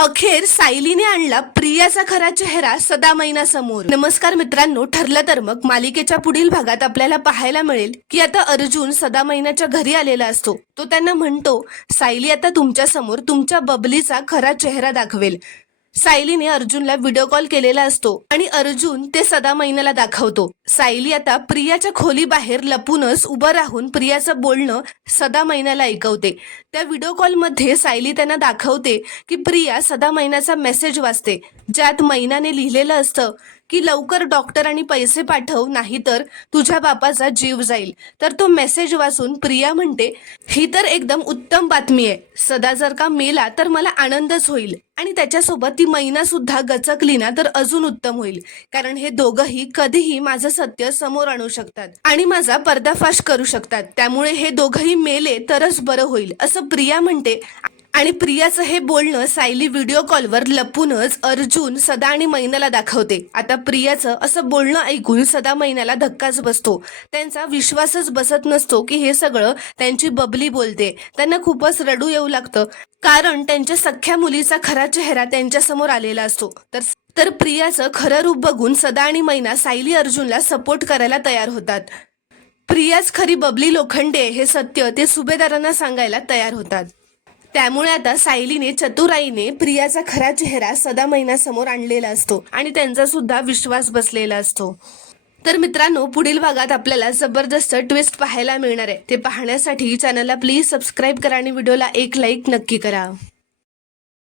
अखेर सायलीने आणला प्रियाचा खरा चेहरा सदा मैना समोर। नमस्कार मित्रांनो, ठरलं तर मग मालिकेच्या पुढील भागात आपल्याला पाहायला मिळेल की आता अर्जुन सदा मैनाच्या घरी आलेला असतो। तो त्यांना म्हणतो, सायली आता तुमच्या समोर तुमच्या बबलीचा खरा चेहरा दाखवेल। सायलीने अर्जुनला व्हिडिओ कॉल केलेला असतो आणि अर्जुन ते सदा मैनाला दाखवतो। सायली आता प्रियाच्या खोली बाहेर लपूनच उभं राहून प्रियाचं बोलणं सदा मैनाला ऐकवते। त्या व्हिडिओ कॉल मध्ये सायली त्यांना दाखवते की प्रिया सदा मैनाचा मेसेज वाचते, ज्यात मैनाने लिहिलेलं असतं की लवकर डॉक्टर आणि पैसे पाठव, नाहीतर तुझ्या बापाचा जीव जाईल। तर तो मेसेज वाचून प्रिया म्हणते, ही तर एकदम उत्तम बातमी आहे। सदा जर का मेला तर मला आनंदच होईल आणि त्याच्यासोबत ती मैना सुद्धा गचकली ना तर अजून उत्तम होईल, कारण हे दोघंही कधीही माझं सत्य समोर आणू शकतात आणि माझा पर्दाफाश करू शकतात। त्यामुळे हे दोघंही मेले तरच बरं होईल असं प्रिया म्हणते। आणि प्रियाचं हे बोलणं सायली व्हिडिओ कॉलवर लपूनच अर्जुन, सदा आणि मैनाला दाखवते। आता प्रियाचं असं बोलणं ऐकून सदा मैनाला धक्काच बसतो। त्यांचा विश्वासच बसत नसतो की हे सगळं त्यांची बबली बोलते। त्यांना खूपच रडू येऊ लागतं, कारण त्यांच्या सख्ख्या मुलीचा खरा चेहरा त्यांच्या समोर आलेला असतो। तर प्रियाचं खरं रूप बघून सदा आणि मैना सायली अर्जुनला सपोर्ट करायला तयार होतात। प्रियाच खरी बबली लोखंडे हे सत्य ते सुभेदारांना सांगायला तयार होतात। त्यामुळे आता सायलीने चतुराईने प्रियाचा खरा चेहरा सदा मैना समोर आणलेला असतो आणि त्यांचा सुद्धा विश्वास बसलेला असतो। तर मित्रांनो, पुढील भागात आपल्याला जबरदस्त ट्विस्ट पाहायला मिळणार आहे। ते पाहण्यासाठी चॅनलला प्लीज सबस्क्राईब करा आणि व्हिडिओला एक लाईक नक्की करा।